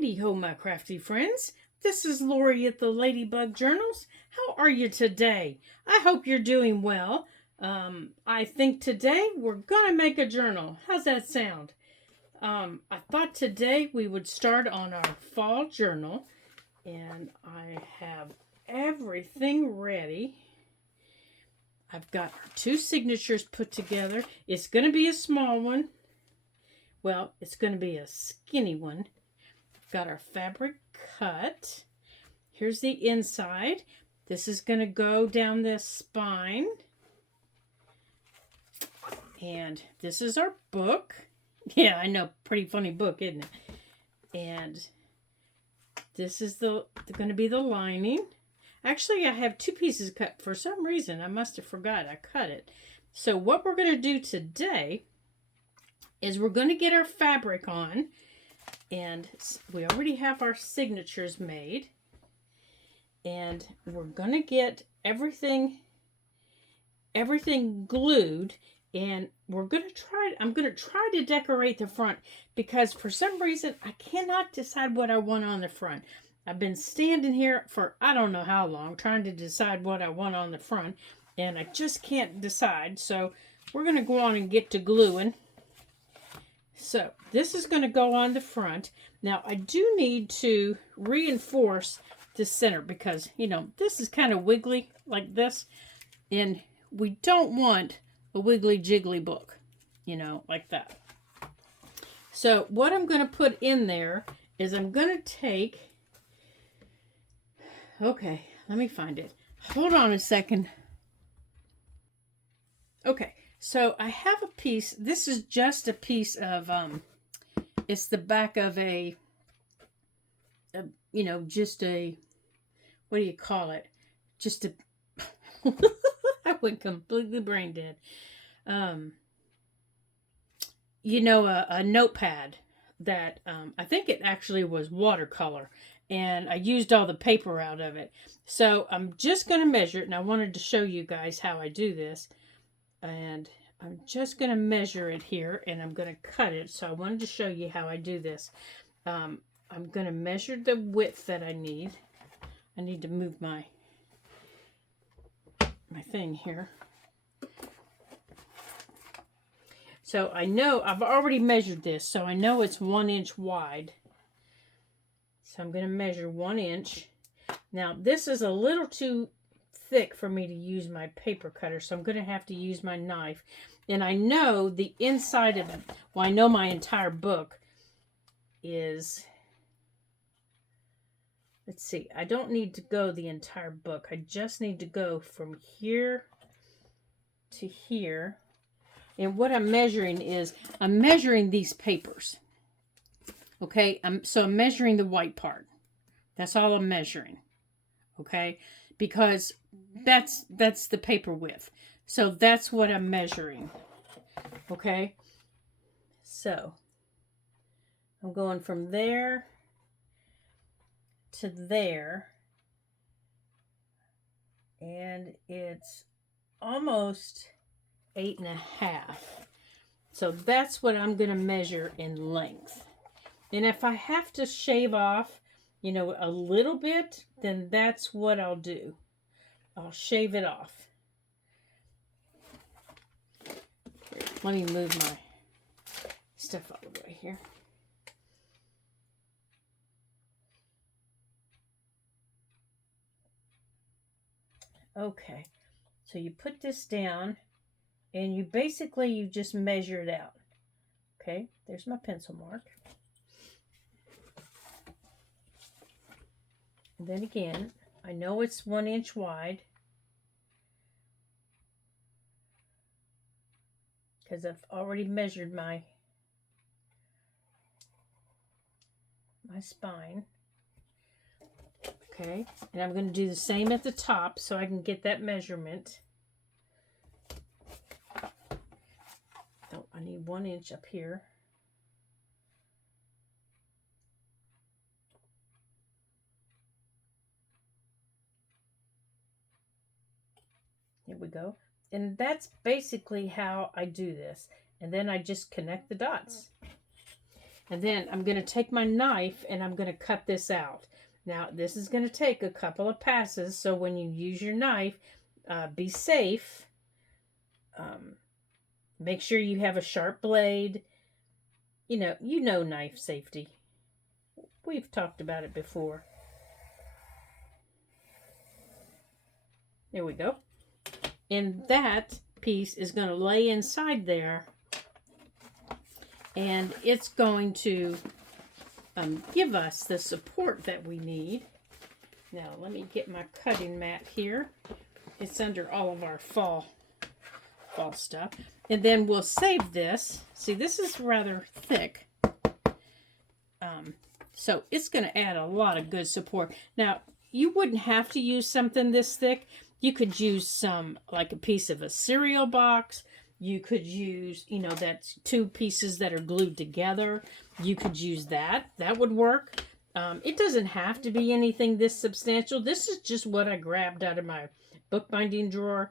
Howdy ho, my crafty friends. This is Lori at the Ladybug Journals. How are you today? I hope you're doing well. I think today we're going to make a journal. How's that sound? I thought today we would start on our fall journal, and I have everything ready. I've got our two signatures put together. It's going to be a small one. Well, it's going to be a skinny one. Got our fabric cut. Here's the inside. This is going to go down this spine. And this is our book. Yeah, I know, pretty funny book, isn't it? And this is going to be the lining. Actually, I have two pieces cut. For some reason, I must have forgot I cut it. So what we're going to do today is we're going to get our fabric on. And we already have our signatures made. And we're going to get everything glued. And I'm going to try to decorate the front because for some reason I cannot decide what I want on the front. I've been standing here for I don't know how long trying to decide what I want on the front. And I just can't decide. So we're going to go on and get to gluing. So this is going to go on the front. Now I do need to reinforce the center because, you know, this is kind of wiggly like this. And we don't want a wiggly jiggly book, you know, like that. So what I'm going to put in there is I'm going to take, okay, let me find it. Hold on a second. Okay. So I have a piece, this is just a piece of, it's the back of you know, just a, what do you call it? Just a, I went completely brain dead. You know, a notepad that, I think it actually was watercolor. And I used all the paper out of it. So I'm just going to measure it. And I wanted to show you guys how I do this. And I'm just going to measure it here and I'm going to cut it. So I wanted to show you how I do this. I'm going to measure the width that I need. I need to move my thing here. So I know I've already measured this. So I know it's 1 inch wide. So I'm going to measure 1 inch. Now this is a little too thick for me to use my paper cutter, so I'm going to have to use my knife. And I know the inside of it, well, I know my entire book is, let's see, I don't need to go the entire book. I just need to go from here to here. And what I'm measuring is, I'm measuring these papers. Okay, so I'm measuring the white part. That's all I'm measuring. Okay, because that's the paper width. So that's what I'm measuring. Okay. So I'm going from there to there. And it's almost 8.5. So that's what I'm going to measure in length. And if I have to shave off, you know, a little bit, then that's what I'll do. I'll shave it off. Here, let me move my stuff out of the way here. Okay, so you put this down and you just measure it out. Okay, there's my pencil mark. And then again, I know it's 1 inch wide because I've already measured my spine. Okay, and I'm going to do the same at the top so I can get that measurement. Oh, I need 1 inch up here. Here we go. And that's basically how I do this. And then I just connect the dots. And then I'm going to take my knife and I'm going to cut this out. Now, this is going to take a couple of passes, so when you use your knife, be safe. Make sure you have a sharp blade. You know knife safety. We've talked about it before. There we go. And that piece is going to lay inside there. And it's going to give us the support that we need. Now, let me get my cutting mat here. It's under all of our fall stuff. And then we'll save this. See, this is rather thick. So it's going to add a lot of good support. Now, you wouldn't have to use something this thick. You could use some, like a piece of a cereal box. You could use, that's 2 pieces that are glued together. You could use that. That would work. It doesn't have to be anything this substantial. This is just what I grabbed out of my bookbinding drawer.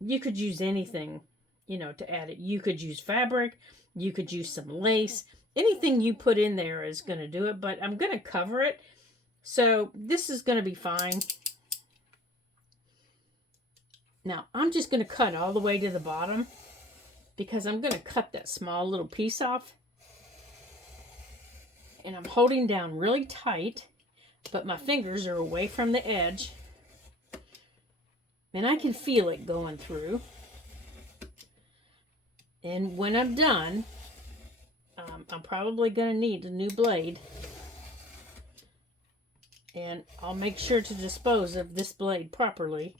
You could use anything, to add it. You could use fabric. You could use some lace. Anything you put in there is going to do it, but I'm going to cover it. So this is going to be fine. Now, I'm just going to cut all the way to the bottom because I'm going to cut that small little piece off. And I'm holding down really tight, but my fingers are away from the edge. And I can feel it going through. And when I'm done, I'm probably going to need a new blade. And I'll make sure to dispose of this blade properly.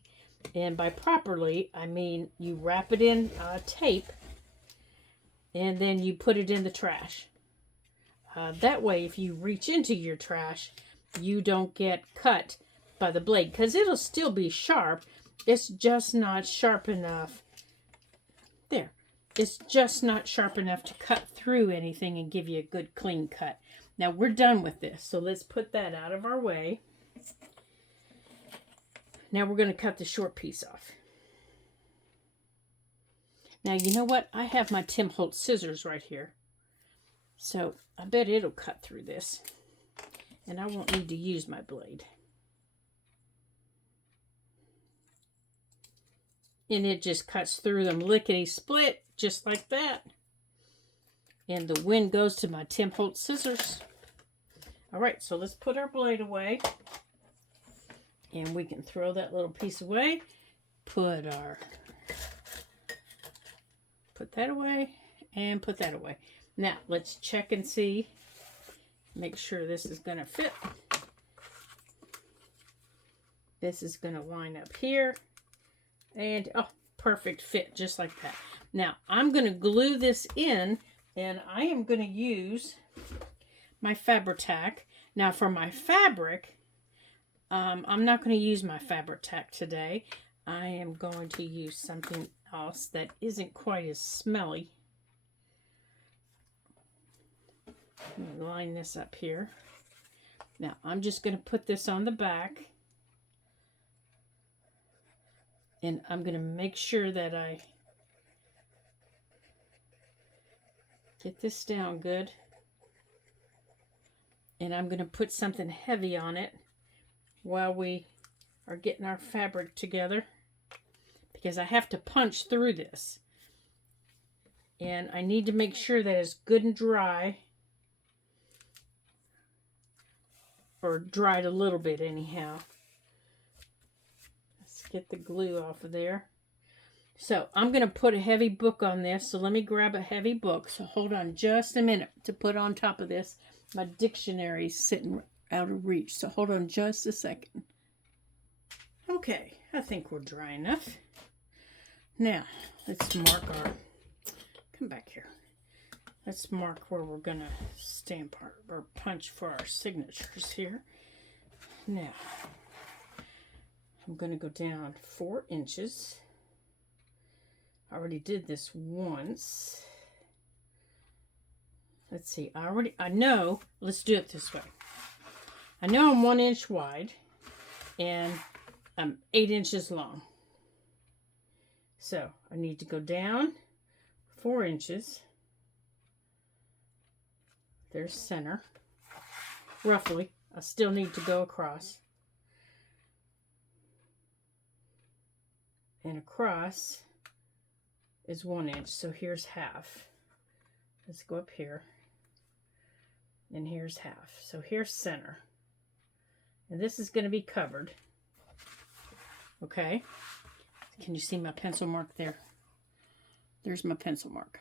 And by properly, I mean you wrap it in tape and then you put it in the trash. That way, if you reach into your trash, you don't get cut by the blade because it'll still be sharp. It's just not sharp enough. There. It's just not sharp enough to cut through anything and give you a good clean cut. Now we're done with this, so let's put that out of our way. Now we're going to cut the short piece off. Now you know what? I have my Tim Holtz scissors right here. So I bet it'll cut through this. And I won't need to use my blade. And it just cuts through them lickety-split, just like that. And the wind goes to my Tim Holtz scissors. All right, so let's put our blade away. And we can throw that little piece away. Put that away and put that away. Now, let's check and see. Make sure this is going to fit. This is going to line up here. And, oh, perfect fit, just like that. Now, I'm going to glue this in, and I am going to use my Fabri-Tac. Now, for my fabric, I'm not going to use my Fabri-Tac today. I am going to use something else that isn't quite as smelly. Line this up here. Now, I'm just going to put this on the back. And I'm going to make sure that I get this down good. And I'm going to put something heavy on it while we are getting our fabric together. Because I have to punch through this. And I need to make sure that it's good and dry. Or dried a little bit anyhow. Get the glue off of there. So I'm going to put a heavy book on this. So let me grab a heavy book. So hold on just a minute to put on top of this. My dictionary's sitting out of reach. So hold on just a second. Okay, I think we're dry enough. Now, let's mark our... Come back here. Let's mark where we're going to stamp or punch for our signatures here. Now... I'm going to go down 4 inches. I already did this once. Let's see. I know. Let's do it this way. I know I'm 1 inch wide and I'm 8 inches long. So I need to go down 4 inches there's center. Roughly. I still need to go across. And across is 1 inch. So here's half. Let's go up here. And here's half. So here's center. And this is going to be covered. Okay. Can you see my pencil mark there? There's my pencil mark.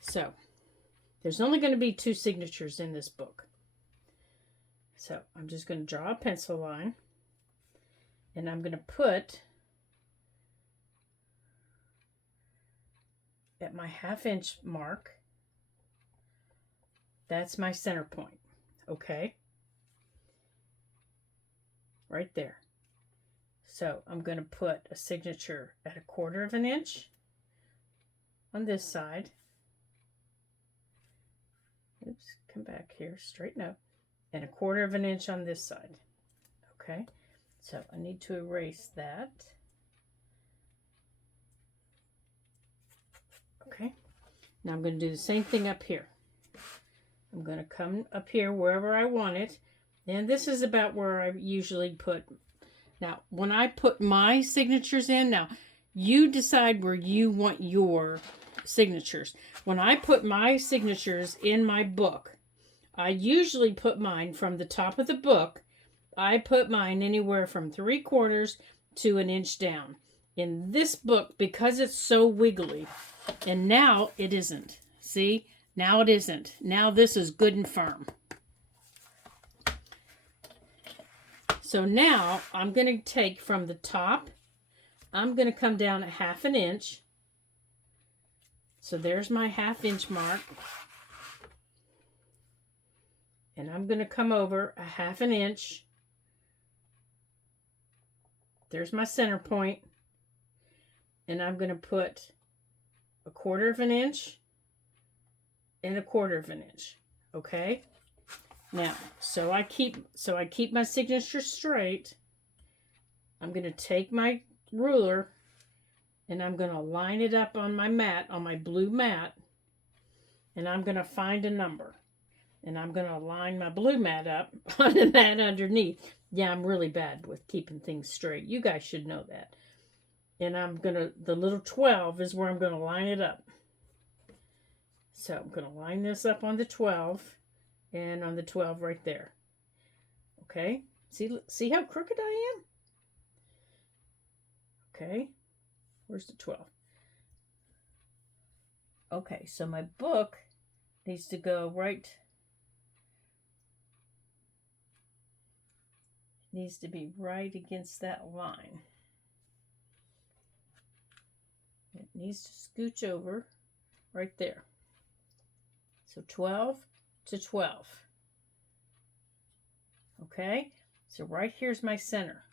So, there's only going to be 2 signatures in this book. So, I'm just going to draw a pencil line. And I'm going to put at my 1/2 inch mark. That's my center point. Okay. Right there. So I'm going to put a signature at 1/4 inch on this side. Oops, come back here, straighten up. And 1/4 inch on this side. Okay, so I need to erase that. Okay, now I'm going to do the same thing up here. I'm going to come up here wherever I want it. And this is about where I usually put. Now, when I put my signatures in, now you decide where you want your signatures. When I put my signatures in my book, I usually put mine from the top of the book. I put mine anywhere from 3/4 to 1 inch down. In this book, because it's so wiggly, and now it isn't. See? Now it isn't. Now this is good and firm. So now I'm going to take from the top, I'm going to come down at 1/2 inch. So there's my 1/2 inch mark. And I'm going to come over a 1/2 inch. There's my center point. And I'm going to put 1/4 inch and 1/4 inch. Okay? Now, so I keep my signature straight. I'm going to take my ruler and I'm going to line it up on my mat, on my blue mat, and I'm going to find a number. And I'm going to line my blue mat up on the mat underneath. Yeah, I'm really bad with keeping things straight. You guys should know that. And the little 12 is where I'm going to line it up. So I'm going to line this up on the 12 and on the 12 right there. Okay? See how crooked I am? Okay. Where's the 12? Okay, so my book needs to go right. Needs to be right against that line. It needs to scooch over right there. So 12 to 12. Okay? So right here's my center.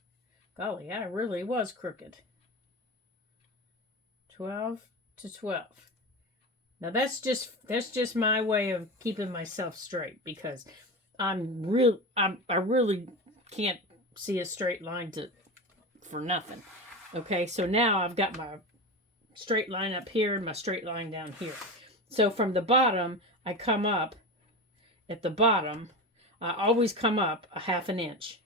Golly, I really was crooked. 12 to 12. Now that's just my way of keeping myself straight, because I really can't see a straight line for nothing. Okay, so now I've got my straight line up here and my straight line down here. So from the bottom, I come up at the bottom. I always come up a 1/2 inch.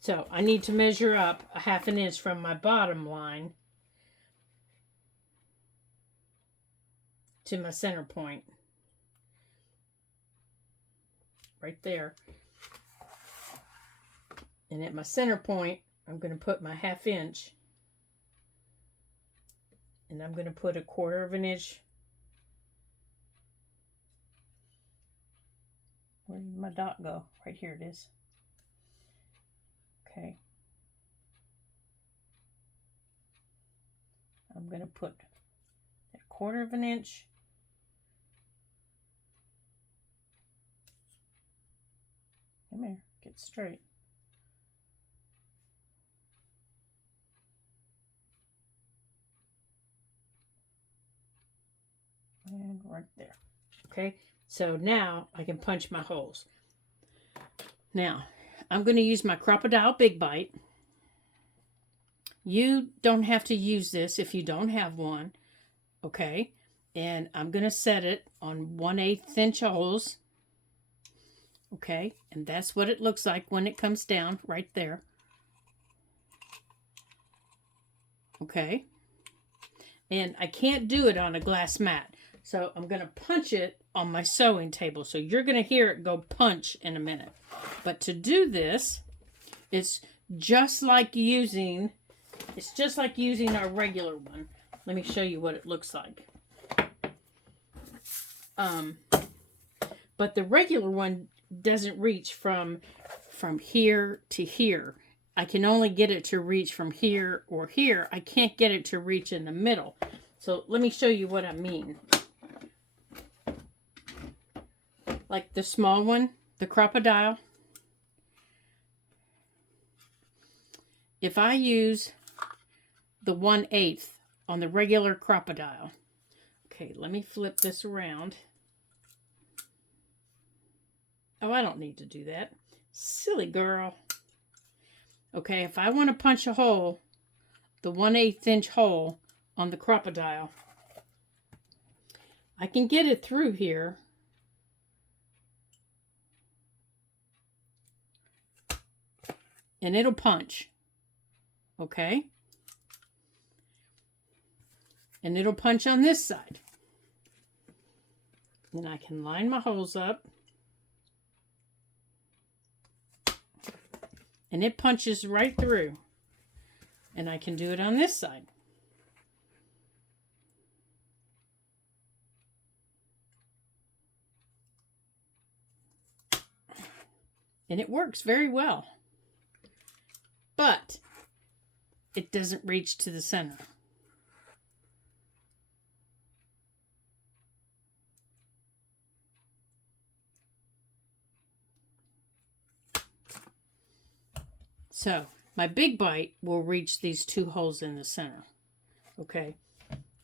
So I need to measure up a 1/2 inch from my bottom line to my center point. Right there. And at my center point, I'm going to put my 1/2 inch. And I'm going to put 1/4 inch. Where did my dot go? Right here it is. Okay. I'm going to put 1/4 inch. Come here, get straight. And right there. Okay, so now I can punch my holes. Now, I'm going to use my Crocodile Big Bite. You don't have to use this if you don't have one. Okay, And I'm going to set it on 1/8 inch holes. Okay, and that's what it looks like when it comes down right there. Okay, and I can't do it on a glass mat, so I'm going to punch it on my sewing table. So you're going to hear it go punch in a minute. But to do this, it's just like using our regular one. Let me show you what it looks like. But the regular one doesn't reach from here to here. I can only get it to reach from here or here. I can't get it to reach in the middle. So let me show you what I mean. Like the small one, the crocodile. If I use the 1/8 on the regular crocodile. Okay, let me flip this around. Oh, I don't need to do that. Silly girl. Okay, if I want to punch a hole, the 1/8 inch hole on the crocodile, I can get it through here. And it'll punch. Okay? And it'll punch on this side. Then I can line my holes up. And it punches right through. And I can do it on this side. And it works very well. But it doesn't reach to the center. So my big bite will reach these 2 holes in the center. Okay,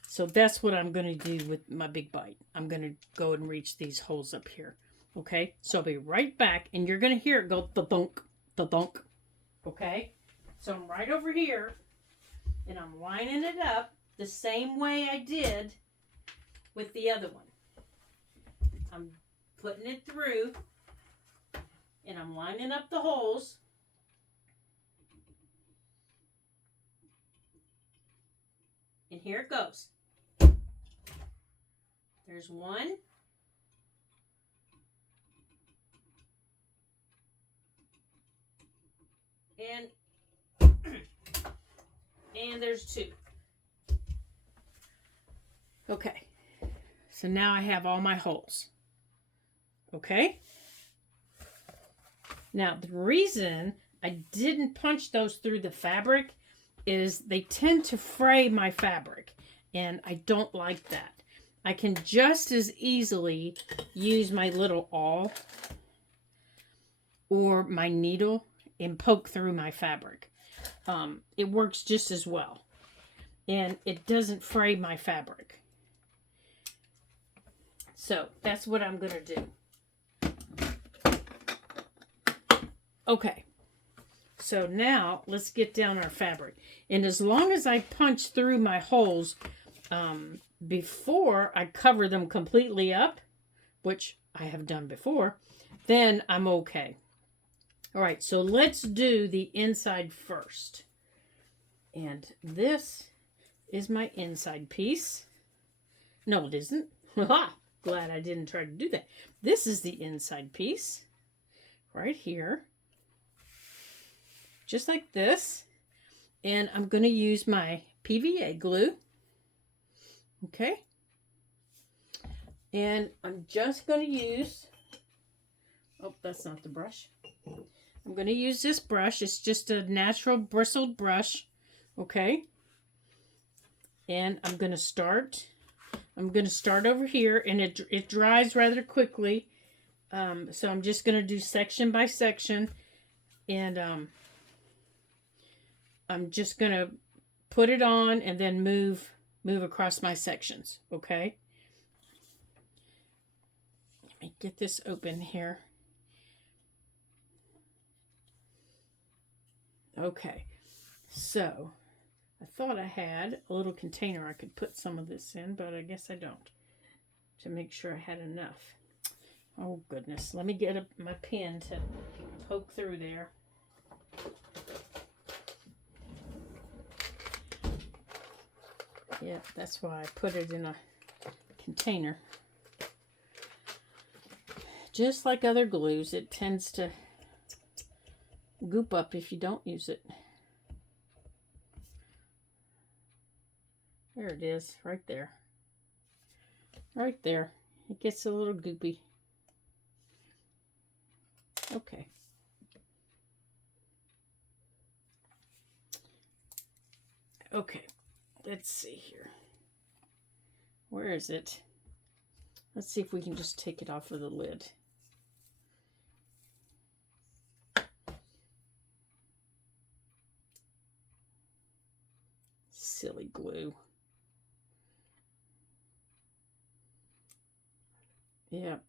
so that's what I'm going to do with my big bite. I'm going to go and reach these holes up here. Okay, so I'll be right back, and you're going to hear it go thunk, thunk. Okay, so I'm right over here, and I'm lining it up the same way I did with the other one. I'm putting it through, and I'm lining up the holes. And here it goes. There's one. And there's 2. Okay. So now I have all my holes. Okay? Now, the reason I didn't punch those through the fabric is they tend to fray my fabric, and I don't like that. I can just as easily use my little awl or my needle and poke through my fabric. It works just as well, and it doesn't fray my fabric. So that's what I'm going to do. Okay. So now let's get down our fabric. And as long as I punch through my holes before I cover them completely up, which I have done before, then I'm okay. All right, so let's do the inside first. And this is my inside piece. No, it isn't. Glad I didn't try to do that. This is the inside piece right here. Just like this. And I'm going to use my PVA glue. Okay. And I'm just going to use, oh, that's not the brush. I'm going to use this brush. It's just a natural bristled brush. Okay. And I'm going to start over here, and it dries rather quickly. So I'm just going to do section by section. And I'm just going to put it on and then move across my sections, okay? Let me get this open here. Okay, so I thought I had a little container I could put some of this in, but I guess I don't. to make sure I had enough. Oh goodness, let me get my pen to poke through there. Yeah, that's why I put it in a container. Just like other glues, it tends to goop up if you don't use it. There it is, right there. Right there. It gets a little goopy. Okay. Okay, let's see here. Where is it? Let's see if we can just take it off of the lid. Silly glue. Yep.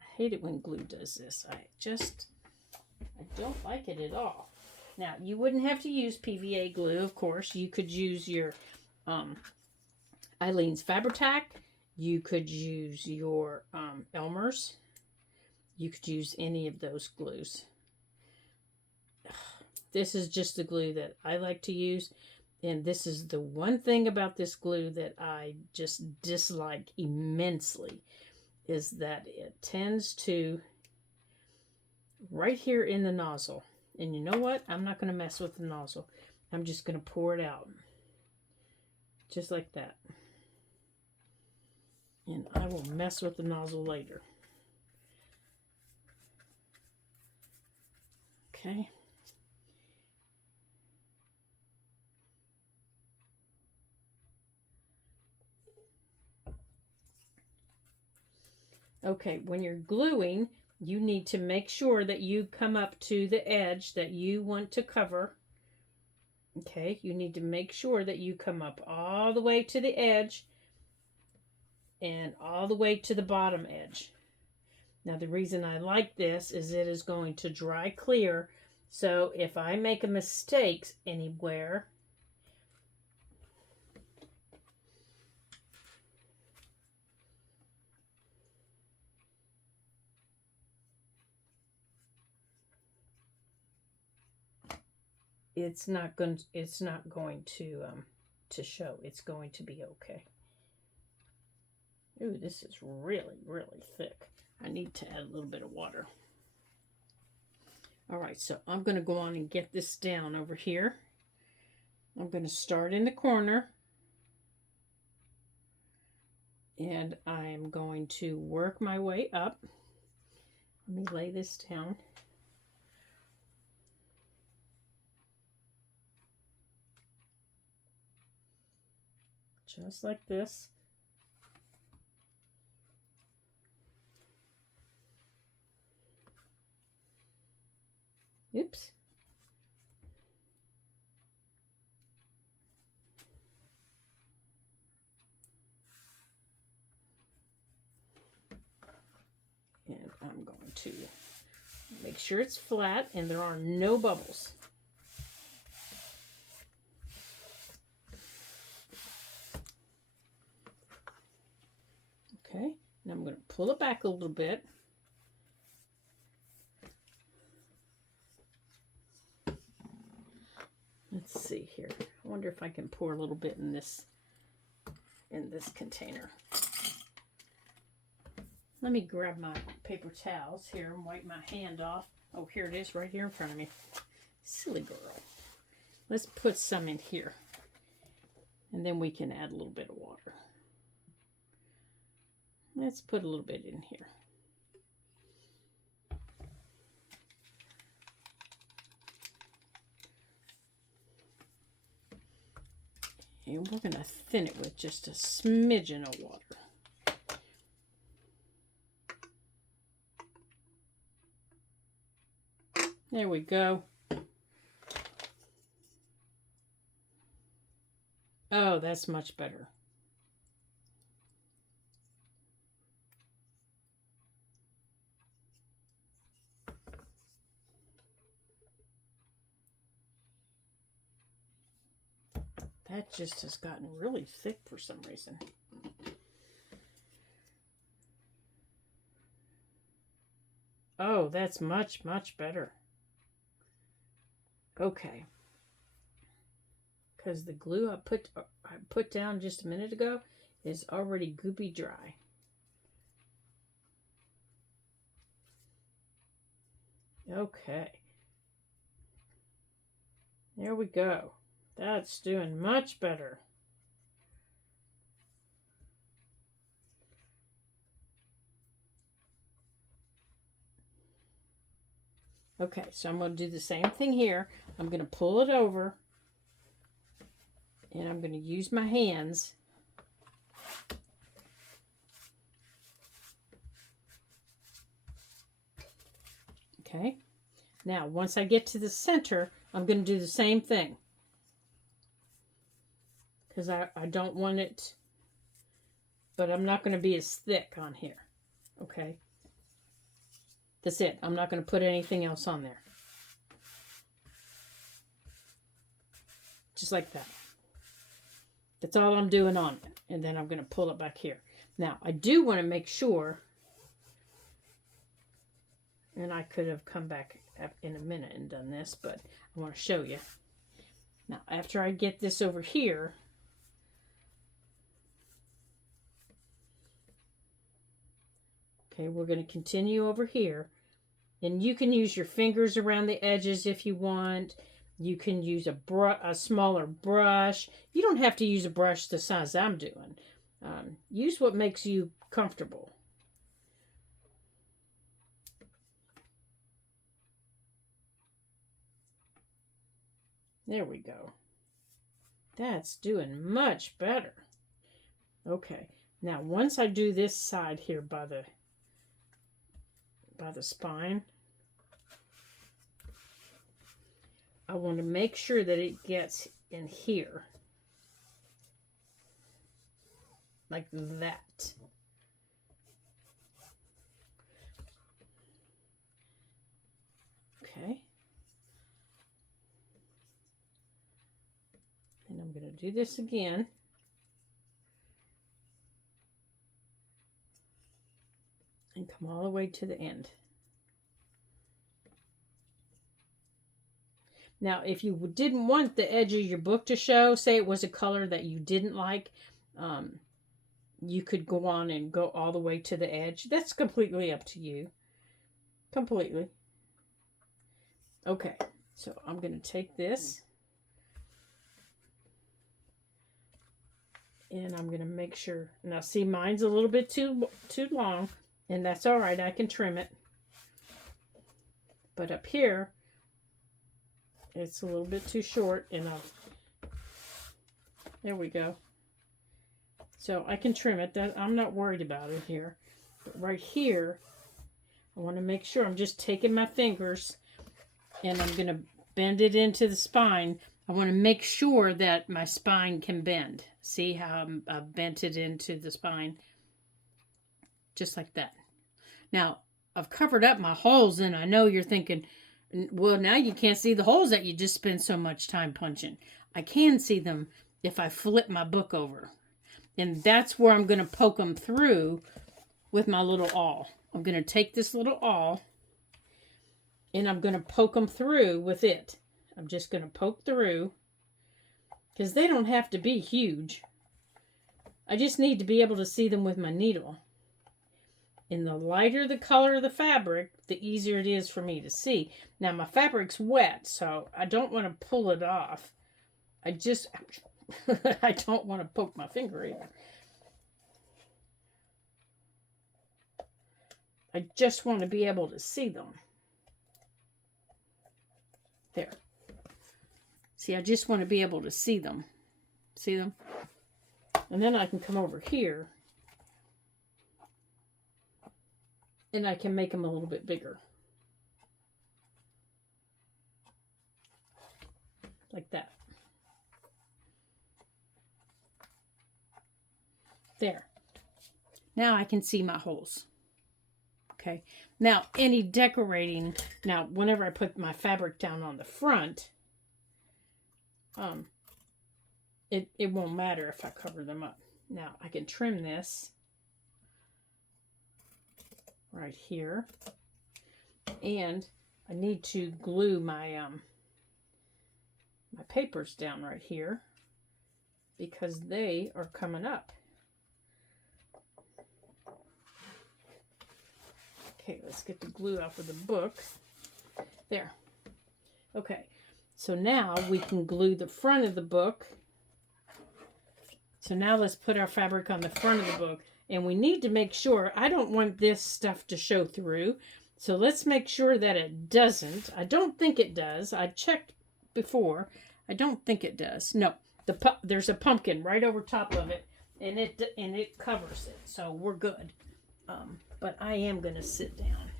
I hate it when glue does this. I don't like it at all. Now, you wouldn't have to use PVA glue, of course. You could use your Eileen's Fabri-Tac. You could use your Elmer's. You could use any of those glues. This is just the glue that I like to use. And this is the one thing about this glue that I just dislike immensely, is that it tends to, right here in the nozzle. And you know what? I'm not going to mess with the nozzle. I'm just going to pour it out. Just like that. And I will mess with the nozzle later. Okay. Okay, when you're gluing, you need to make sure that you come up to the edge that you want to cover. Okay, you need to make sure that you come up all the way to the edge and all the way to the bottom edge. Now, the reason I like this is it is going to dry clear. So if I make a mistake anywhere, it's not going to show. It's going to be okay. Ooh, this is really, really thick. I need to add a little bit of water. All right, so I'm going to go on and get this down over here. I'm going to start in the corner. And I'm going to work my way up. Let me lay this down. Just like this. Oops. And I'm going to make sure it's flat and there are no bubbles. Okay, now I'm going to pull it back a little bit. Let's see here. I wonder if I can pour a little bit in this container. Let me grab my paper towels here and wipe my hand off. Oh, here it is right here in front of me. Silly girl. Let's put some in here. And then we can add a little bit of water. Let's put a little bit in here. And we're going to thin it with just a smidgen of water. There we go. Oh, that's much better. That just has gotten really thick for some reason. Oh, that's much, much better. Okay. Because the glue I put down just a minute ago is already goopy dry. Okay. There we go. That's doing much better. Okay, so I'm going to do the same thing here. I'm going to pull it over, and I'm going to use my hands. Okay. Now, once I get to the center, I'm going to do the same thing. Because I don't want it, but I'm not going to be as thick on here. Okay. That's it. I'm not going to put anything else on there. Just like that. That's all I'm doing on it. And then I'm going to pull it back here. Now, I do want to make sure, and I could have come back in a minute and done this, but I want to show you. Now, after I get this over here, okay, we're going to continue over here. And you can use your fingers around the edges if you want. You can use a smaller brush. You don't have to use a brush the size I'm doing. Use what makes you comfortable. There we go. That's doing much better. Okay, now once I do this side here by the spine, I want to make sure that it gets in here. Like that. Okay. And I'm going to do this again. And come all the way to the end. Now, if you didn't want the edge of your book to show, say it was a color that you didn't like, you could go on and go all the way to the edge. That's completely up to you. Completely. Okay, so I'm going to take this. And I'm going to make sure. Now, see, mine's a little bit too long. And that's all right. I can trim it. But up here, it's a little bit too short. And there we go. So I can trim it. I'm not worried about it here. But right here, I want to make sure I'm just taking my fingers and I'm going to bend it into the spine. I want to make sure that my spine can bend. See how I've bent it into the spine? Just like that. Now, I've covered up my holes, and I know you're thinking, well, now you can't see the holes that you just spent so much time punching. I can see them if I flip my book over. And that's where I'm going to poke them through with my little awl. I'm going to take this little awl, and I'm going to poke them through with it. I'm just going to poke through, because they don't have to be huge. I just need to be able to see them with my needle. And the lighter the color of the fabric, the easier it is for me to see. Now, my fabric's wet, so I don't want to pull it off. I don't want to poke my finger either. I just want to be able to see them. There. See, I just want to be able to see them. See them? And then I can come over here. And I can make them a little bit bigger. Like that. There. Now I can see my holes. Okay. Now, any decorating, now whenever I put my fabric down on the front, it won't matter if I cover them up. Now I can trim this right here, and I need to glue my my papers down right here because they are coming up. Okay, let's get the glue off of the book. There. Okay, so now we can glue the front of the book. So now let's put our fabric on the front of the book. And we need to make sure, I don't want this stuff to show through. So let's make sure that it doesn't. I don't think it does. I checked before. I don't think it does. No, there's a pumpkin right over top of it. And it covers it. So we're good. But I am going to sit down.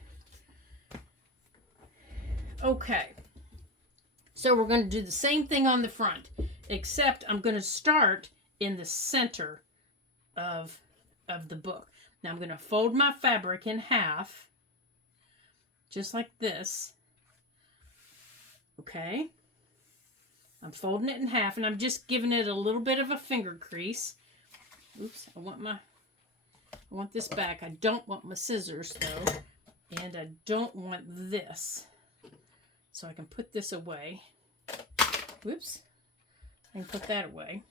Okay. So we're going to do the same thing on the front. Except I'm going to start in the center of the book. Now I'm going to fold my fabric in half, just like this. Okay. I'm folding it in half, and I'm just giving it a little bit of a finger crease. Oops, I want this back. I don't want my scissors though, and I don't want this. So I can put this away. Whoops. I can put that away.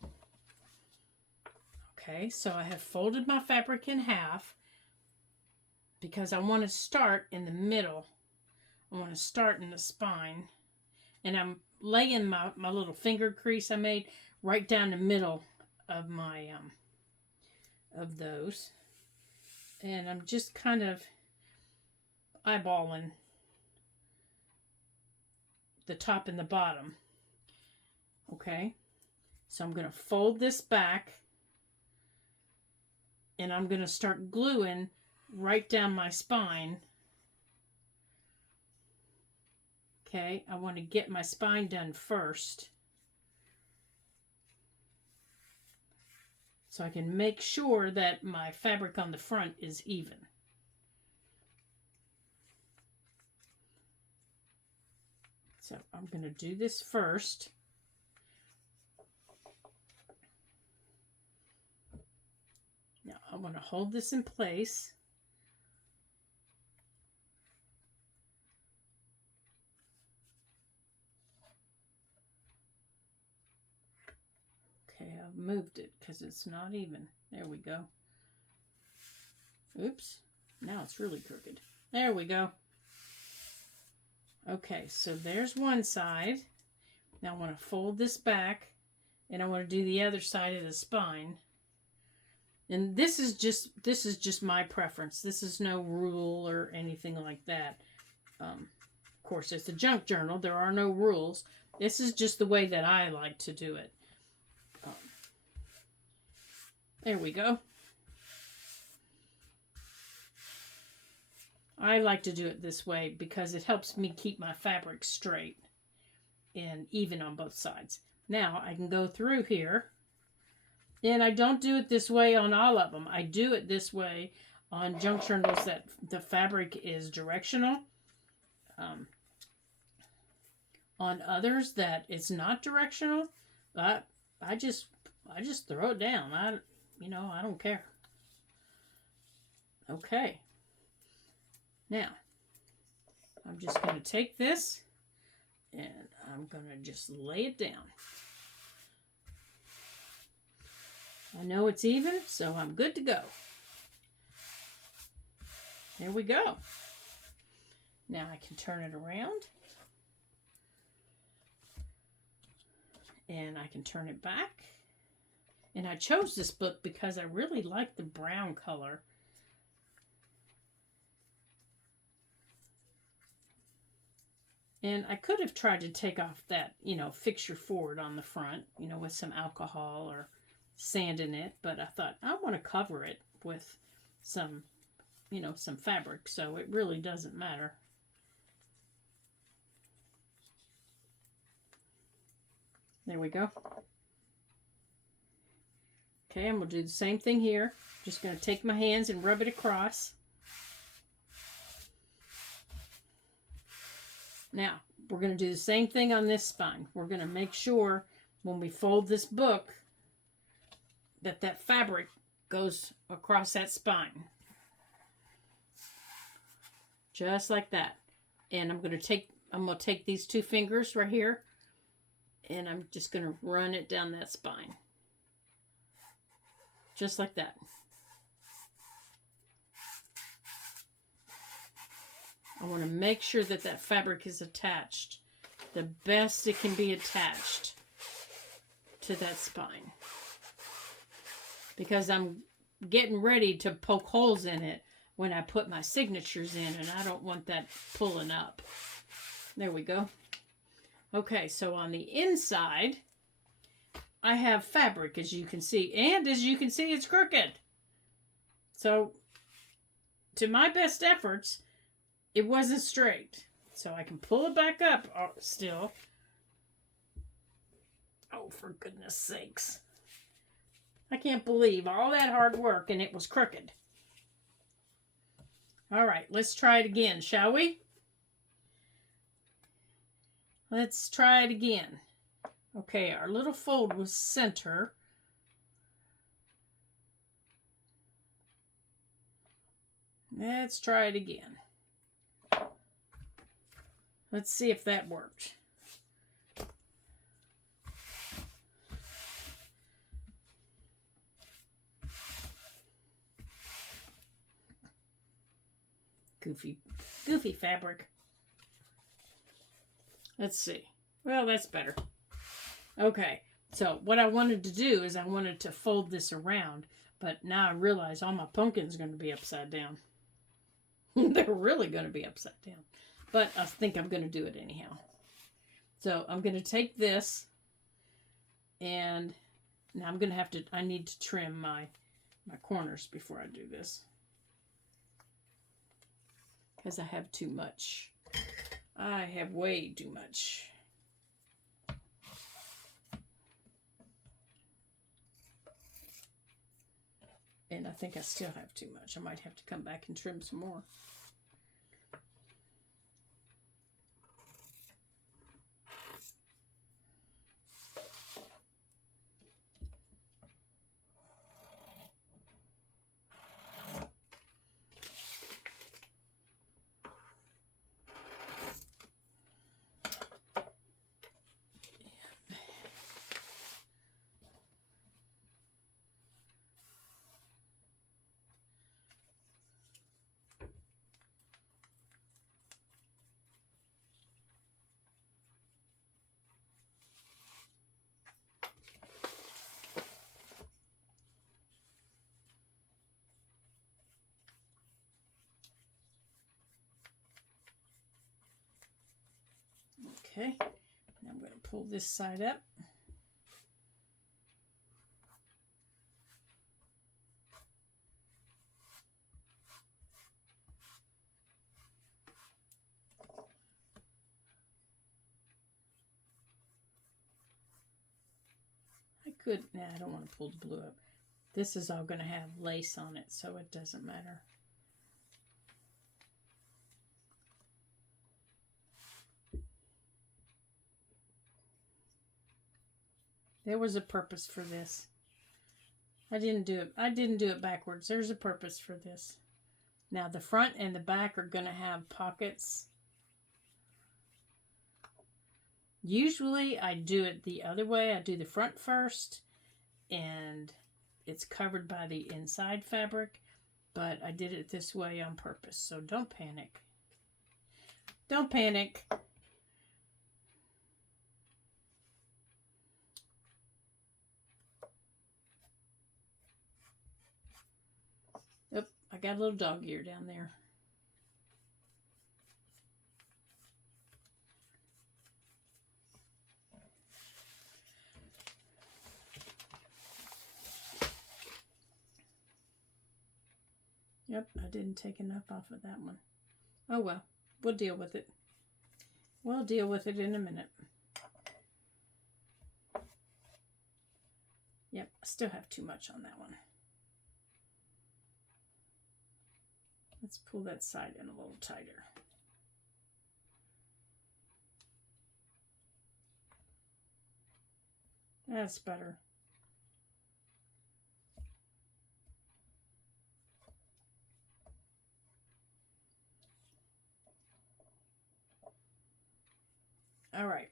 Okay, so I have folded my fabric in half because I want to start in the middle. I want to start in the spine. And I'm laying my little finger crease I made right down the middle of my, of those. And I'm just kind of eyeballing the top and the bottom. Okay, so I'm going to fold this back. And I'm going to start gluing right down my spine. Okay, I want to get my spine done first. So I can make sure that my fabric on the front is even. So I'm going to do this first. Now I want to hold this in place. Okay, I've moved it because it's not even. There we go. Oops. Now it's really crooked. There we go. Okay, so there's one side. Now I want to fold this back, and I want to do the other side of the spine. And this is just my preference. This is no rule or anything like that. Of course, it's a junk journal. There are no rules. This is just the way that I like to do it. There we go. I like to do it this way because it helps me keep my fabric straight and even on both sides. Now I can go through here. And I don't do it this way on all of them. I do it this way on junk journals that the fabric is directional. On others that it's not directional, I just throw it down. I don't care. Okay. Now, I'm just going to take this and I'm going to just lay it down. I know it's even, so I'm good to go. There we go. Now I can turn it around. And I can turn it back. And I chose this book because I really like the brown color. And I could have tried to take off that, fixture forward on the front, with some alcohol or sand in it, but I thought I want to cover it with some fabric, so it really doesn't matter. There we go. Okay, I'm going to do the same thing here. Just going to take my hands and rub it across. Now, we're going to do the same thing on this spine. We're going to make sure when we fold this book that fabric goes across that spine. Just like that. And I'm going to take these 2 fingers right here, and I'm just going to run it down that spine. Just like that. I want to make sure that that fabric is attached the best it can be attached to that spine. Because I'm getting ready to poke holes in it when I put my signatures in, and I don't want that pulling up. There we go. Okay, so on the inside, I have fabric, as you can see. And as you can see, it's crooked. So, to my best efforts, it wasn't straight. So I can pull it back up still. Oh, for goodness sakes. I can't believe all that hard work and it was crooked. All right, let's try it again, shall we? Let's try it again. Okay, our little fold was center. Let's try it again. Let's see if that worked. Goofy fabric. Let's see. Well, that's better. Okay, so what I wanted to do is I wanted to fold this around, but now I realize all my pumpkins are going to be upside down. They're really going to be upside down. But I think I'm going to do it anyhow. So I'm going to take this, and now I'm going to have to, I need to trim my corners before I do this. Because I have too much. I have way too much. And I think I still have too much. I might have to come back and trim some more. Okay, now I'm going to pull this side up. I don't want to pull the blue up. This is all going to have lace on it, so it doesn't matter. There was a purpose for this. I didn't do it backwards. There's a purpose for this. Now the front and the back are going to have pockets. Usually I do it the other way. I do the front first, and it's covered by the inside fabric, but I did it this way on purpose, so don't panic. Don't panic. Oop, I got a little dog ear down there. Yep, I didn't take enough off of that one. Oh well, we'll deal with it. We'll deal with it in a minute. Yep, I still have too much on that one. Let's pull that side in a little tighter. That's better. All right.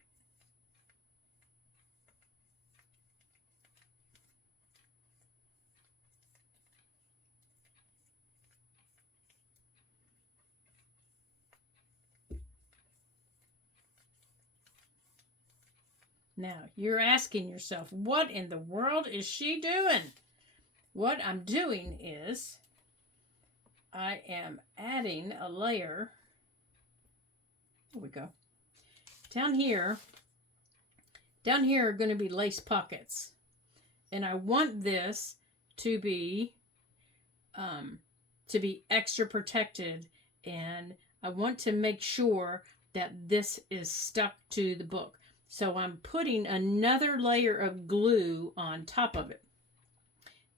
Now, you're asking yourself, what in the world is she doing? What I'm doing is I am adding a layer. There we go. Down here are going to be lace pockets. And I want this to be extra protected, and I want to make sure that this is stuck to the book. So I'm putting another layer of glue on top of it.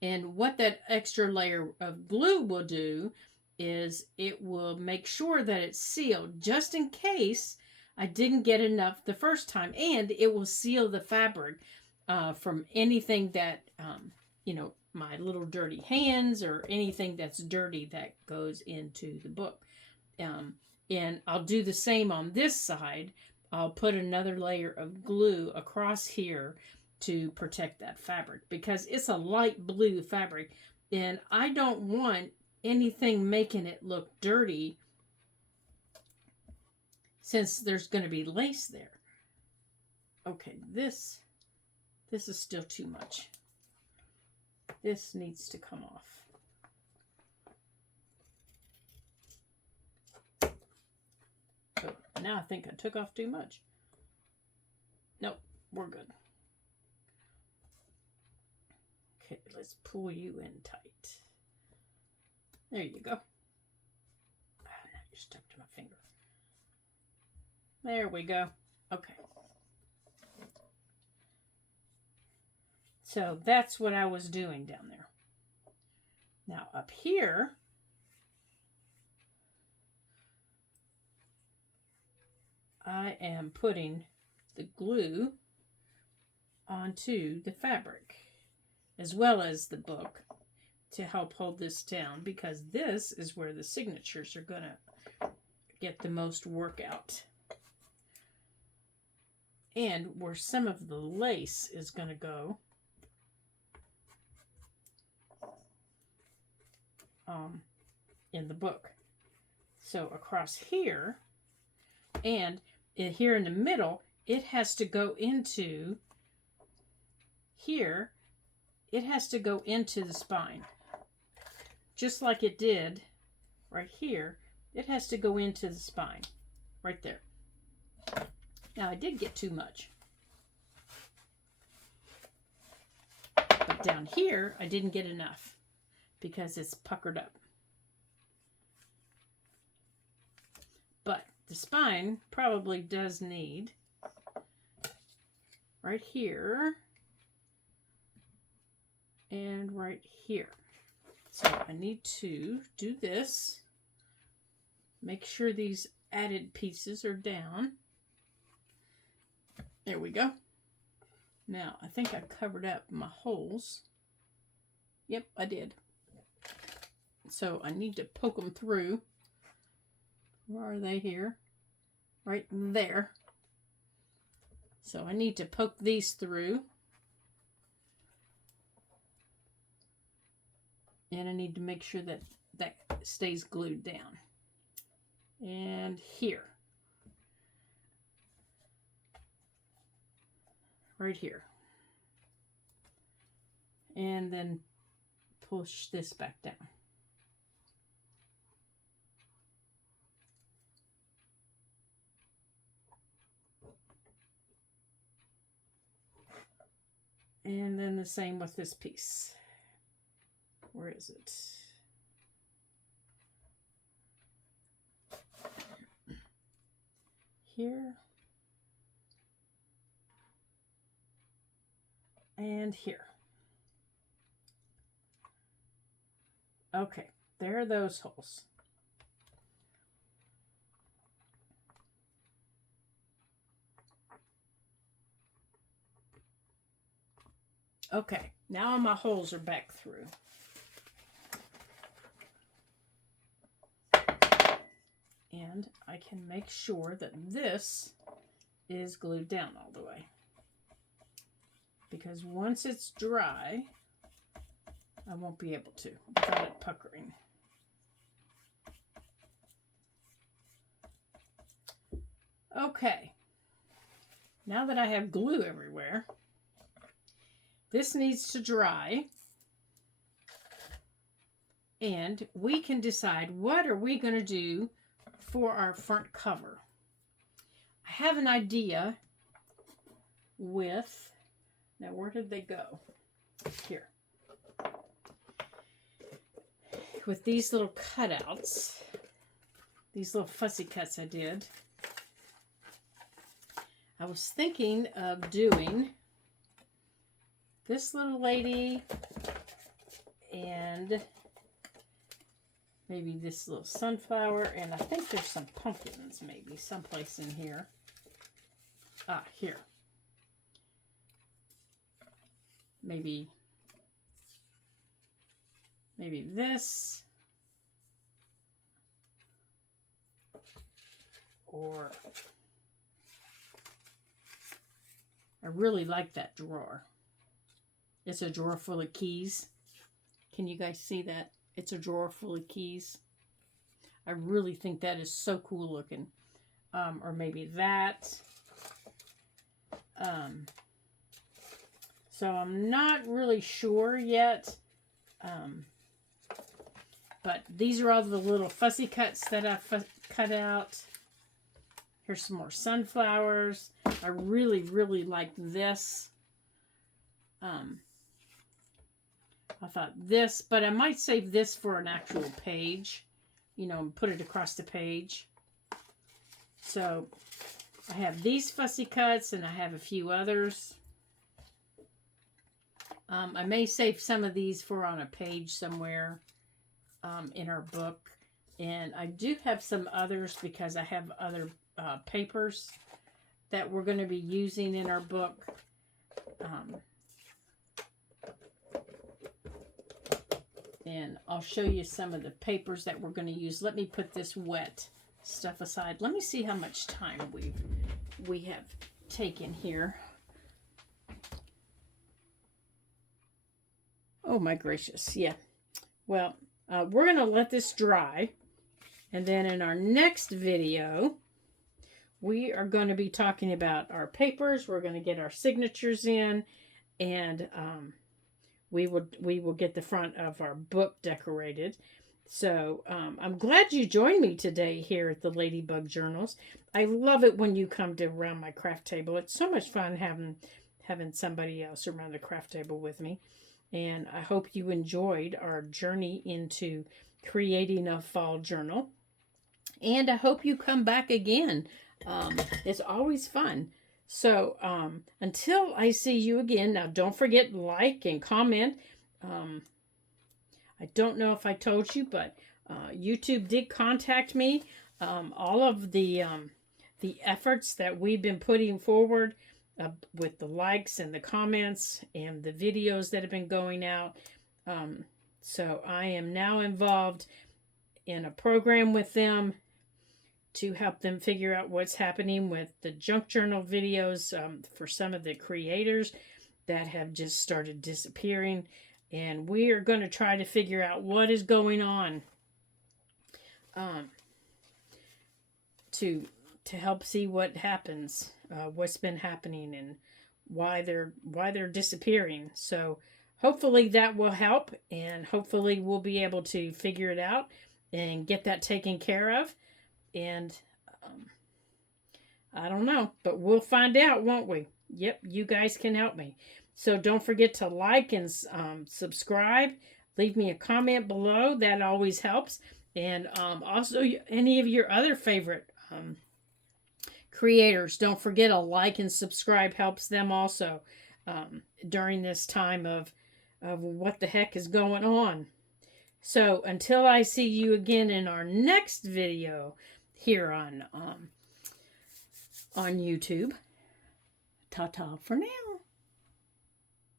And what that extra layer of glue will do is it will make sure that it's sealed just in case I didn't get enough the first time. And it will seal the fabric from anything that, my little dirty hands or anything that's dirty that goes into the book. And I'll do the same on this side. I'll put another layer of glue across here to protect that fabric because it's a light blue fabric and I don't want anything making it look dirty since there's going to be lace there. Okay, this is still too much. This needs to come off. Oh, now I think I took off too much. Nope, we're good. Okay, let's pull you in tight. There you go. Now you're stuck to my finger. There we go. Okay. So that's what I was doing down there. Now up here, I am putting the glue onto the fabric as well as the book to help hold this down because this is where the signatures are going to get the most work out. And where some of the lace is going to go in the book. So across here and here in the middle, it has to go into here. It has to go into the spine. Just like it did right here, it has to go into the spine right there. Now I did get too much. But down here, I didn't get enough because it's puckered up. But the spine probably does need right here and right here. So I need to do this. Make sure these added pieces are down. There we go. Now, I think I covered up my holes. Yep, I did. So I need to poke them through. Where are they here? Right there. So I need to poke these through. And I need to make sure that that stays glued down. And here. Right here. And then push this back down. And then the same with this piece. Where is it? Here. And here. Okay, there are those holes. Okay, now my holes are back through. And I can make sure that this is glued down all the way. Because once it's dry, I won't be able to without it puckering. Okay, now that I have glue everywhere, this needs to dry, and we can decide what are we going to do for our front cover. I have an idea with, now where did they go? Here. With these little cutouts, these little fussy cuts I did, I was thinking of doing this little lady and maybe this little sunflower, and I think there's some pumpkins maybe someplace in here. Ah, here. Maybe this, or I really like that drawer. It's a drawer full of keys. Can you guys see that? It's a drawer full of keys. I really think that is so cool looking. Or maybe that. So I'm not really sure yet. But these are all the little fussy cuts that I've cut out. Here's some more sunflowers. I really, really like this. I thought this, but I might save this for an actual page. You know, and put it across the page. So I have these fussy cuts and I have a few others. I may save some of these for on a page somewhere in our book. And I do have some others because I have other papers that we're going to be using in our book. And I'll show you some of the papers that we're going to use. Let me put this wet stuff aside. Let me see how much time we have taken here. Oh my gracious, yeah. Well, we're going to let this dry. And then in our next video, we are going to be talking about our papers. We're going to get our signatures in, and we will get the front of our book decorated. So I'm glad you joined me today here at the Ladybug Journals. I love it when you come to around my craft table. It's so much fun having somebody else around the craft table with me. And I hope you enjoyed our journey into creating a fall journal. And I hope you come back again. It's always fun. So until I see you again, now don't forget like and comment. I don't know if I told you, but YouTube did contact me. All of the efforts that we've been putting forward with the likes and the comments and the videos that have been going out. So I am now involved in a program with them to help them figure out what's happening with the junk journal videos for some of the creators that have just started disappearing. And we are going to try to figure out what is going on to help see what happens, what's been happening, and why they're disappearing. So hopefully that will help, and hopefully we'll be able to figure it out and get that taken care of. And I don't know, but we'll find out, won't we? Yep, you guys can help me. So don't forget to like and subscribe. Leave me a comment below. That always helps. And also any of your other favorite creators, don't forget a like and subscribe helps them also during this time of what the heck is going on. So until I see you again in our next video here on YouTube, ta-ta for now.